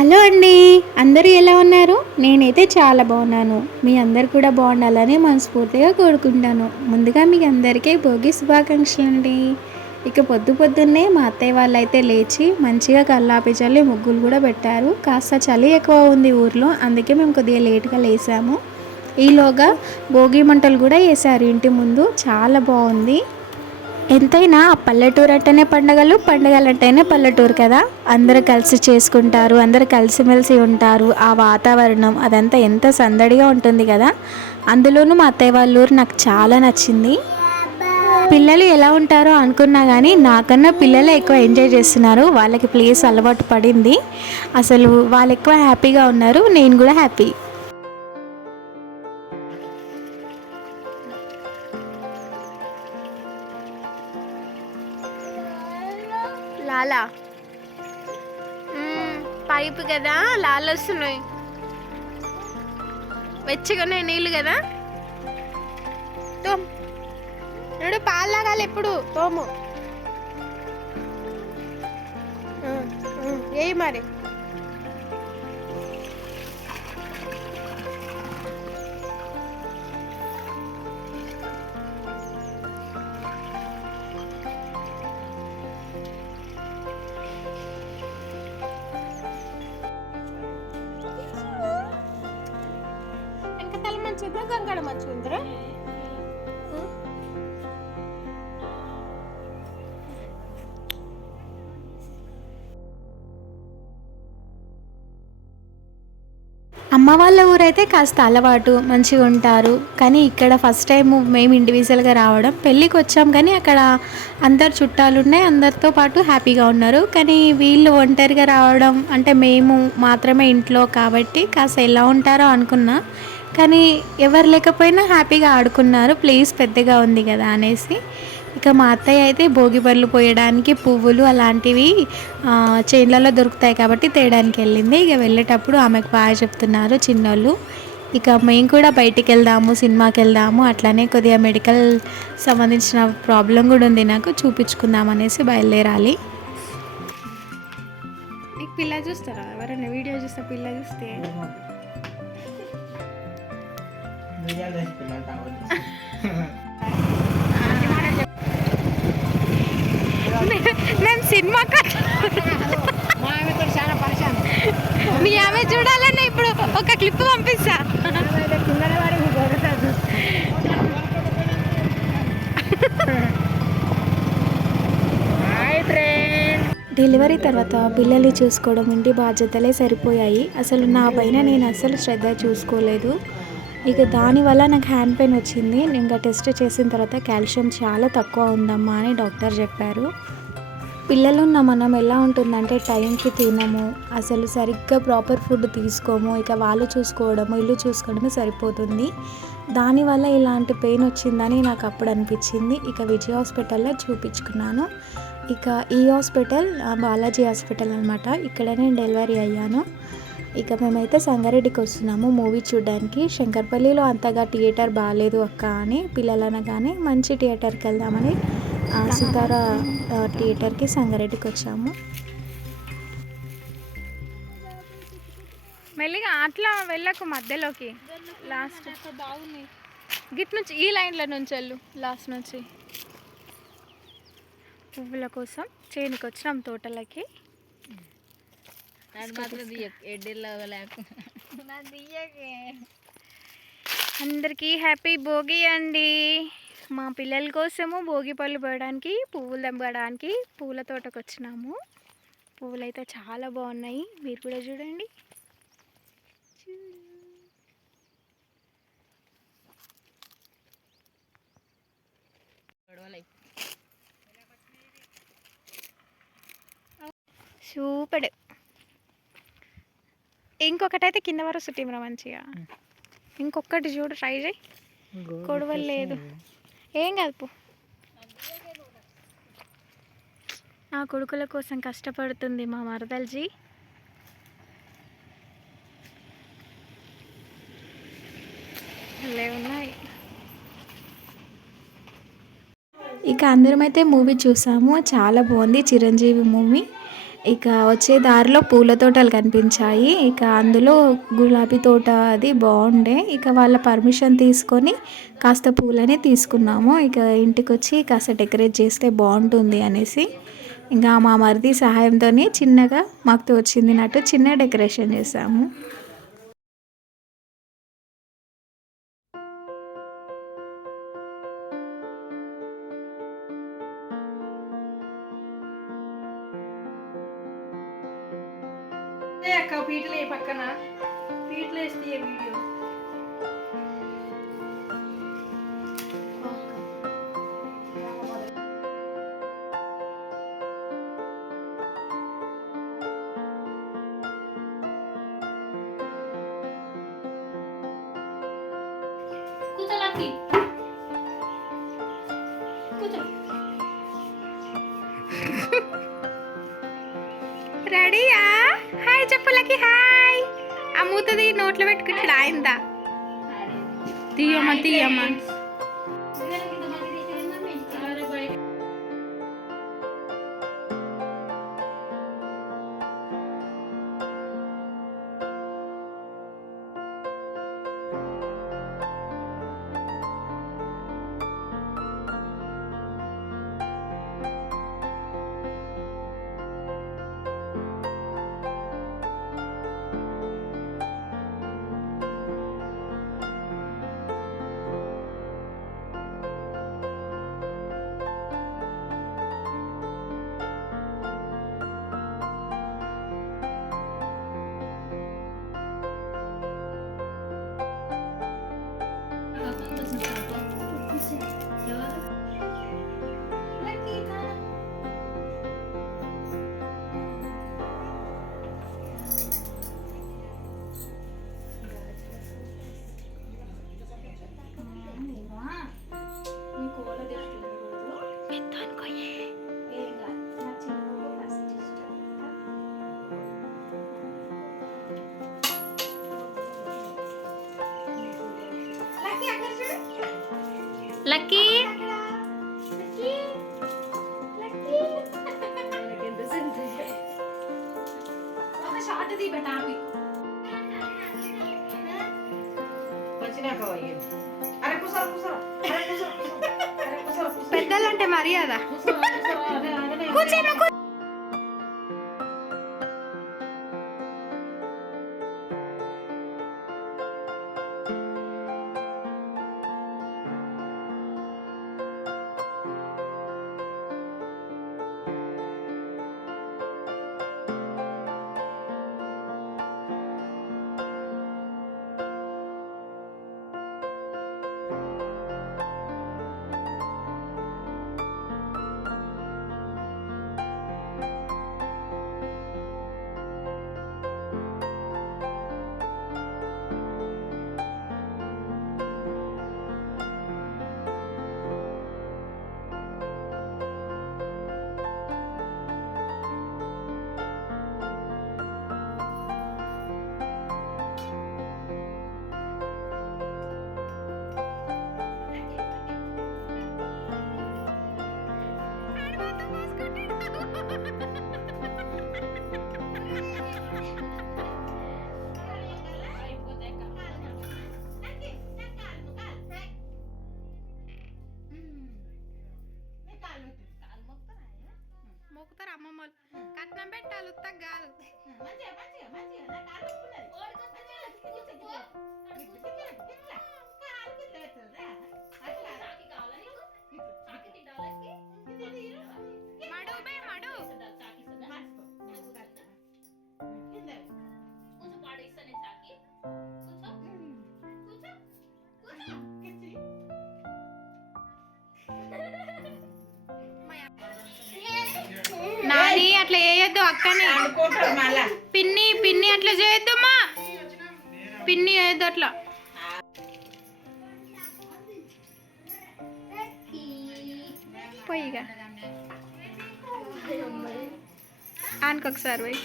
Hello అండి. అందరూ ఎలా ఉన్నారు? నేనైతే చాలా బాగున్నాను. మీ అందరు కూడా బాగుండాలని మనస్ఫూర్తిగా కోరుకుంటాను. ముందుగా మీకు అందరికీ భోగి శుభాకాంక్షలు అండి. ఇక పొద్దున్నే మా అత్తయ్య వాళ్ళైతే లేచి మంచిగా కల్లాపి చల్లి ముగ్గులు కూడా పెట్టారు. కాస్త చలి ఎక్కువ ఉంది ఊర్లో, అందుకే మేము కొద్దిగా లేట్గా లేసాము. ఈలోగా భోగి మంటలు కూడా వేసారు ఇంటి ముందు. చాలా బాగుంది. ఎంతైనా పల్లెటూరు అంటేనే పండుగలు, పండుగలు అంటేనే పల్లెటూరు కదా. అందరూ కలిసి చేసుకుంటారు, అందరూ కలిసిమెలిసి ఉంటారు. ఆ వాతావరణం అదంతా ఎంత సందడిగా ఉంటుంది కదా. అందులోనూ మా అత్తయ్య వాళ్ళ ఊరు నాకు చాలా నచ్చింది. పిల్లలు ఎలా ఉంటారో అనుకున్నా కానీ నాకన్నా పిల్లలే ఎక్కువ ఎంజాయ్ చేస్తున్నారు. వాళ్ళకి ప్లేస్ అలవాటు పడింది. అసలు వాళ్ళు ఎక్కువ హ్యాపీగా ఉన్నారు, నేను కూడా హ్యాపీ. లాలా పైపు కదా, లాలు వస్తున్నాయి. వెచ్చగానే నీళ్ళు కదా. తోము నుడు పాలు తాగాలి ఎప్పుడు. తోము ఏ మరి వెనకతల మంచిగా గంగడ మంచిగా ఉందిరా. అమ్మ వాళ్ళ ఊరైతే కాస్త అలవాటు, మంచిగా ఉంటారు. కానీ ఇక్కడ ఫస్ట్ టైం మేము ఇండివిజువల్గా రావడం. పెళ్ళికి వచ్చాం కానీ అక్కడ అందరు చుట్టాలు ఉన్నాయి, అందరితో పాటు హ్యాపీగా ఉన్నారు. కానీ వీళ్ళు ఒంటరిగా రావడం అంటే మేము మాత్రమే ఇంట్లో కాబట్టి కాస్త ఎలా ఉంటారో అనుకున్నా. కానీ ఎవరు లేకపోయినా హ్యాపీగా ఆడుకున్నారు, ప్లేస్ పెద్దగా ఉంది కదా అనేసి. ఇక మా అత్తయ్య అయితే భోగి పళ్ళు పోయడానికి పువ్వులు అలాంటివి చేన్లలో దొరుకుతాయి కాబట్టి తేయడానికి వెళ్ళింది. ఇక వెళ్ళేటప్పుడు ఆమెకు బాగా చెప్తున్నారు చిన్నోళ్ళు. ఇక మేము కూడా బయటికి వెళ్దాము, సినిమాకి వెళ్దాము, అట్లానే కొద్దిగా మెడికల్ సంబంధించిన ప్రాబ్లం కూడా ఉంది నాకు, చూపించుకుందాం అనేసి బయలుదేరాలి. నీకు పిల్ల చూస్తారా? ఎవరైనా వీడియో చూస్తే పిల్ల చూస్తే మేము సినిమా మీ ఆమె చూడాలని ఇప్పుడు ఒక క్లిప్ పంపిస్తా. డెలివరీ తర్వాత పిల్లల్ని చూసుకోవడం, ఇంటి బాధ్యతలే సరిపోయాయి. అసలు నా పైన నేను అస్సలు శ్రద్ధ చూసుకోలేదు. ఇక దానివల్ల నాకు హ్యాండ్ పెయిన్ వచ్చింది. ఇంకా టెస్ట్ చేసిన తర్వాత కాల్షియం చాలా తక్కువ ఉందమ్మా అని డాక్టర్ చెప్పారు. పిల్లలున్న మనం ఎలా ఉంటుందంటే టైంకి తినము, అసలు సరిగ్గా ప్రాపర్ ఫుడ్ తీసుకోము. ఇక వాళ్ళు చూసుకోవడము, ఇల్లు చూసుకోవడమే సరిపోతుంది. దానివల్ల ఇలాంటి పెయిన్ వచ్చిందని నాకు అప్పుడు అనిపించింది. ఇక విజయ్ హాస్పిటల్లో చూపించుకున్నాను. ఇక ఈ హాస్పిటల్ బాలాజీ హాస్పిటల్ అనమాట. ఇక్కడ నేను డెలివరీ అయ్యాను. ఇక మేమైతే సంగారెడ్డికి వస్తున్నాము మూవీ చూడడానికి. శంకర్పల్లిలో అంతగా థియేటర్ బాగాలేదు అక్క అని పిల్లలనగానే మంచి థియేటర్కి వెళ్దామని సితారా థియేటర్కి సంగారెడ్డికి వచ్చాము. మెల్లిగా అట్లా వెళ్ళకు మధ్యలోకి, లాస్ట్ బాగుంది గిట్ నుంచి ఈ లైన్ల నుంచి వెళ్ళు, లాస్ట్ నుంచి. పువ్వుల కోసం చేనికి వచ్చినాం తోటలకి. అందరికీ హ్యాపీ భోగి అండి. మా పిల్లల కోసము భోగి పళ్ళు పోయడానికి, పువ్వులు తెంపడానికి పూల తోటకు వచ్చినాము. పువ్వులు అయితే చాలా బాగున్నాయి, మీరు కూడా చూడండి. సూపర్. ఇంకొకటైతే కింద వరకు సుట్టిమరా మంచిగా. ఇంకొకటి చూడు, ట్రై చేయి. కొడవలు లేదు, ఏం కాదు పో. నా కొడుకుల కోసం కష్టపడుతుంది మా మరదల్జీ. ఉన్నాయి. ఇక అందరం అయితే మూవీ చూసాము, చాలా బాగుంది. చిరంజీవి మూవీ. ఇక వచ్చే దారిలో పూల తోటలు కనిపించాయి. ఇక అందులో గులాబీ తోట అది బాగుండే. ఇక వాళ్ళ పర్మిషన్ తీసుకొని కాస్త పూలని తీసుకున్నాము. ఇక ఇంటికి వచ్చి కాస్త డెకరేట్ చేస్తే బాగుంటుంది అనేసి ఇంకా మా మరిది సహాయంతో చిన్నగా మాకు తోచిందినట్టు చిన్న డెకరేషన్ చేసాము. అక్క పీటలు పక్కన పీటలు వేసి వీడియో కూర్చోలాకి కూర్చో రెడీయా? Hi చెప్పులకి hi. అమ్ముతుంది నోట్లో పెట్టుకుంటాడు ఆయనదా. తీయమ్మ తీయమ్మ. లక్కీ ఒక షార్ట్ తీ బెటా అవి వచ్చినాక అరే కూసర కూసర పెద్దలంటే మర్యాద. కూర్చోను మొక్కుతారు అమ్మమ్మ కట్నం పెట్టాలి ఉత్తగా కాదు. నాని అట్లా చేయొద్దు అక్కని. పిన్ని పిన్ని అట్లా చేయొద్దమ్మా. పిన్ని చేయొద్దు అట్లా. పోయిగా ఆనుకొకసారి పోయి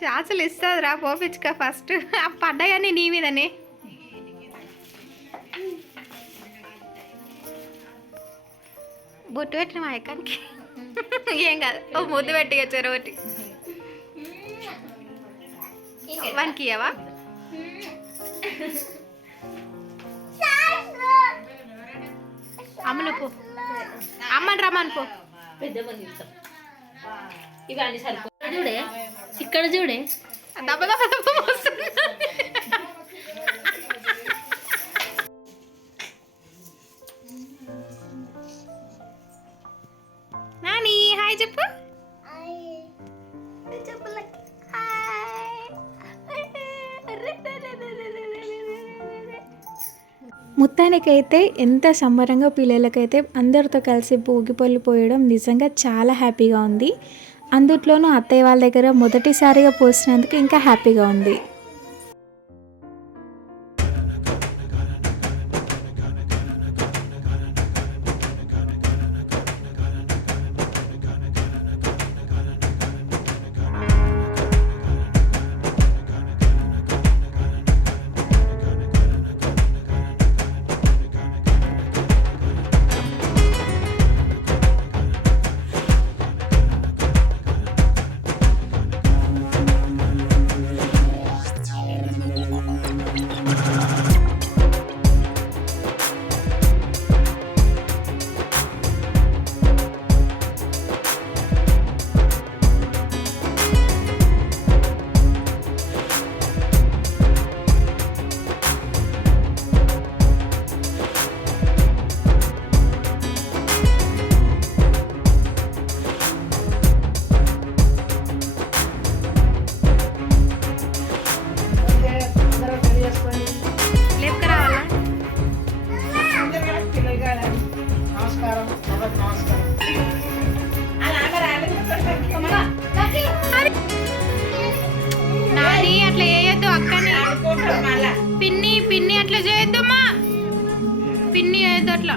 శాసలు ఇస్తుందిరా పోపించుక ఫస్ట్. పడ్డాయని నీ మీదనే. బొట్టు పెట్టిన మా అక్కనికి ఏం కాదు ఓ ముద్దు పెట్టి వచ్చారు ఒకటి వానికి ఇయ్యవా అమ్మను పో అమ్మని రమ్మని పో పెద్ద మంది ఇస్తాం ఇవి అన్ని సరిపో చూడే ఇక్కడ చూడే దెబ్బ దెబ్బ దెబ్బ వస్తుంది. నాని హాయ్ చెప్పు మొత్తానికైతే ఎంత సంబరంగా పిల్లలకైతే అందరితో కలిసి భోగిపళ్ళు పోయడం నిజంగా చాలా హ్యాపీగా ఉంది. అందుట్లోనూ అత్తయ్య వాళ్ళ దగ్గర మొదటిసారిగా పోసినందుకు ఇంకా హ్యాపీగా ఉంది. నాని అట్లా చేయొద్దు అక్కని పిన్ని పిన్ని అట్లా చేయొద్దమ్మా పిన్ని చేయొద్దు అట్లా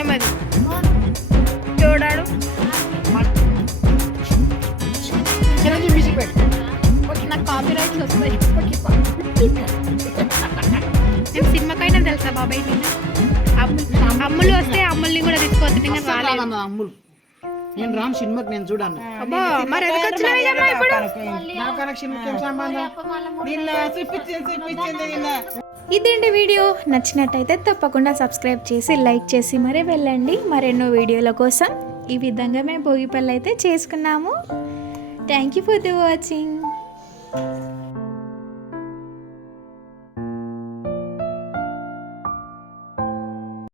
ఏమది చూడాడు నాకు కాపీ రైట్స్ వస్తాయి. నేను సినిమాకైనా తెలుసా బాబాయ్ అమ్ములు వస్తే అమ్ముల్ని కూడా తీసుకొస్తే అమ్ములు నేను రాను సినిమాకి నేను చూడాను. మరి ఎందుకు వచ్చినావు ఇప్పుడు ఇదేంటి వీడియో నచ్చినట్టయితే తప్పకుండా సబ్స్క్రైబ్ చేసి లైక్ చేసి మరీ వెళ్ళండి. మరెన్నో వీడియోల కోసం ఈ విధంగా మేము భోగిపళ్ళు అయితే చేసుకున్నాము. Thank you for the watching.